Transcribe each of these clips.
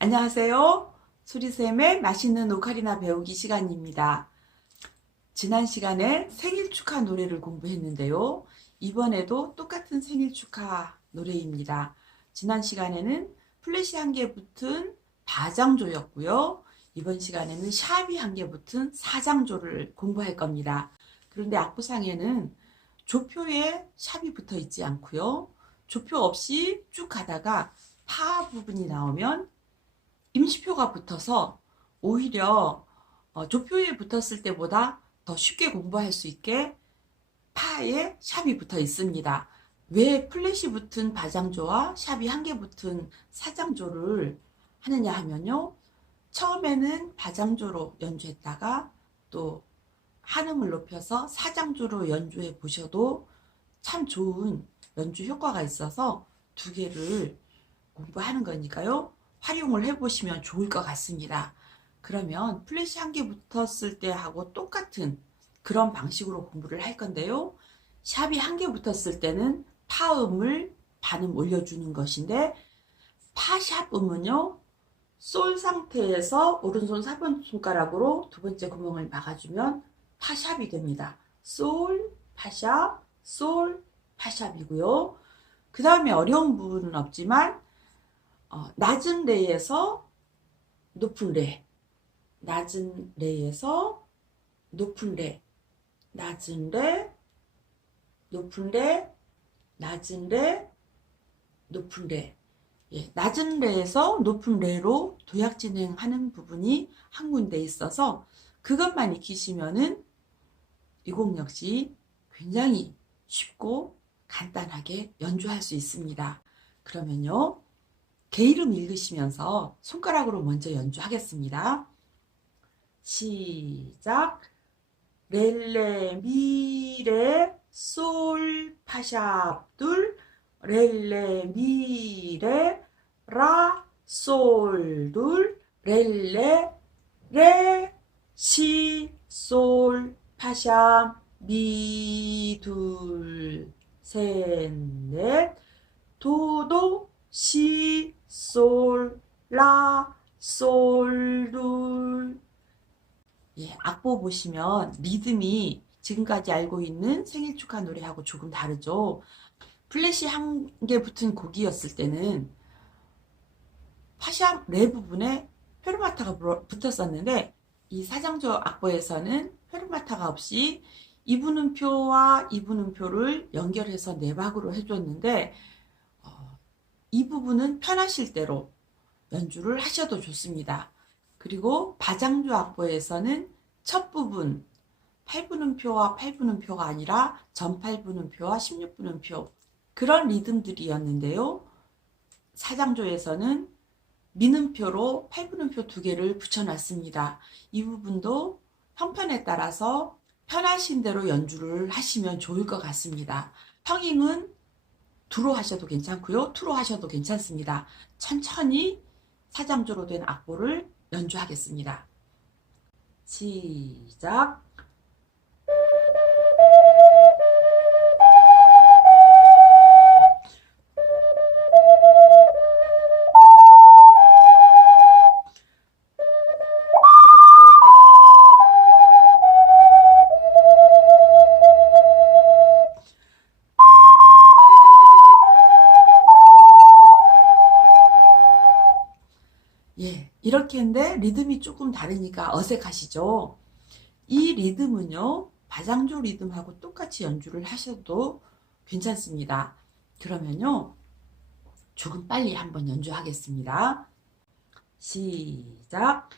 안녕하세요. 수리쌤의 맛있는 오카리나 배우기 시간입니다. 지난 시간에 생일 축하 노래를 공부했는데요. 이번에도 똑같은 생일 축하 노래입니다. 지난 시간에는 플래시 한 개 붙은 바장조였고요. 이번 시간에는 샵이 한 개 붙은 사장조를 공부할 겁니다. 그런데 악보상에는 조표에 샵이 붙어 있지 않고요. 조표 없이 쭉 가다가 파 부분이 나오면 임시표가 붙어서 오히려 어, 조표에 붙었을 때보다 더 쉽게 공부할 수 있게 파에 샵이 붙어 있습니다. 왜 플랫이 붙은 바장조와 샵이 한 개 붙은 사장조를 하느냐 하면요. 처음에는 바장조로 연주했다가 또 한음을 높여서 사장조로 연주해 보셔도 참 좋은 연주 효과가 있어서 두 개를 공부하는 거니까요. 활용을 해보시면 좋을 것 같습니다. 그러면 플래시 한 개 붙었을 때 하고 똑같은 그런 방식으로 공부를 할 건데요. 샵이 한 개 붙었을 때는 파음을 반음 올려주는 것인데 파샵 음은요. 솔 상태에서 오른손 4번 손가락으로 두 번째 구멍을 막아주면 파샵이 됩니다. 솔, 파샵, 솔, 파샵이고요. 그 다음에 어려운 부분은 없지만 어, 낮은 레에서 높은 레, 낮은 레에서 높은 레, 낮은 레, 높은 레, 낮은 레, 높은 레. 예, 낮은 레에서 높은 레로 도약 진행하는 부분이 한 군데 있어서 그것만 익히시면은 이곡 역시 굉장히 쉽고 간단하게 연주할 수 있습니다. 그러면요. 개 이름 읽으시면서 손가락으로 먼저 연주하겠습니다. 시작. 렐레 미레 솔 파샵 둘 렐레 미레 라솔둘 렐레 레시솔 파샵 미둘셋넷 도도 시, 솔, 라, 솔, 둘. 예, 악보 보시면 리듬이 지금까지 알고 있는 생일 축하 노래하고 조금 다르죠. 플래시 한 개 붙은 곡이었을 때는 파샵 레 부분에 페르마타가 붙었었는데 이 사장조 악보에서는 페르마타가 없이 이분음표와 이분음표를 연결해서 내박으로 해줬는데 이 부분은 편하실 대로 연주를 하셔도 좋습니다. 그리고 바장조 악보에서는 첫 부분 8분음표와 8분음표가 아니라 전 8분음표와 16분음표 그런 리듬들이었는데요. 사장조에서는 민음표로 8분음표 두 개를 붙여놨습니다. 이 부분도 형편에 따라서 편하신 대로 연주를 하시면 좋을 것 같습니다. 평행은 두로 하셔도 괜찮고요. 투로 하셔도 괜찮습니다. 천천히 사장조로 된 악보를 연주하겠습니다. 시작. 이렇게 했는데 리듬이 조금 다르니까 어색하시죠? 이 리듬은요, 바장조 리듬하고 똑같이 연주를 하셔도 괜찮습니다. 그러면요, 조금 빨리 한번 연주하겠습니다. 시작.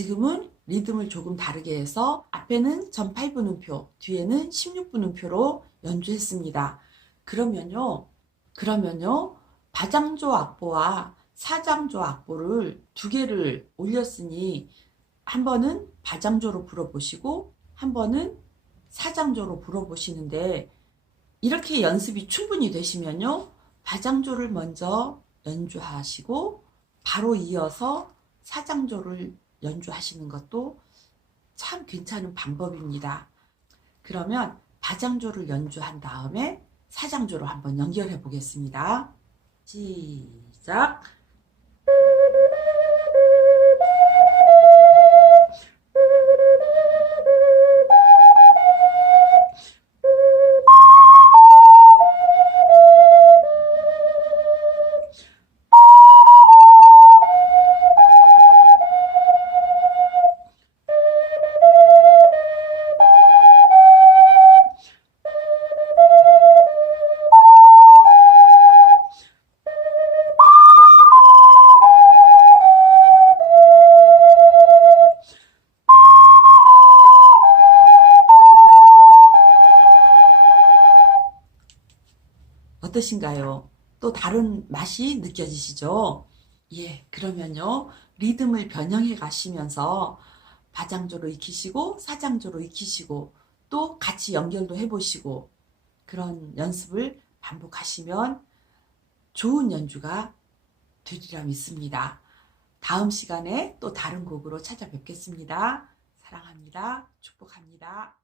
지금은 리듬을 조금 다르게 해서 앞에는 전 8분음표, 뒤에는 16분음표로 연주했습니다. 그러면요, 그러면요, 바장조 악보와 사장조 악보를 두 개를 올렸으니 한 번은 바장조로 불어보시고 한 번은 사장조로 불어보시는데 이렇게 연습이 충분히 되시면요. 바장조를 먼저 연주하시고 바로 이어서 사장조를 연주하시는 것도 참 괜찮은 방법입니다. 그러면 바장조를 연주한 다음에 사장조로 한번 연결해 보겠습니다. 시작. 어떠신가요? 또 다른 맛이 느껴지시죠? 예, 그러면요. 리듬을 변형해 가시면서 바장조로 익히시고 사장조로 익히시고 또 같이 연결도 해 보시고 그런 연습을 반복하시면 좋은 연주가 되리라 믿습니다. 다음 시간에 또 다른 곡으로 찾아뵙겠습니다. 사랑합니다. 축복합니다.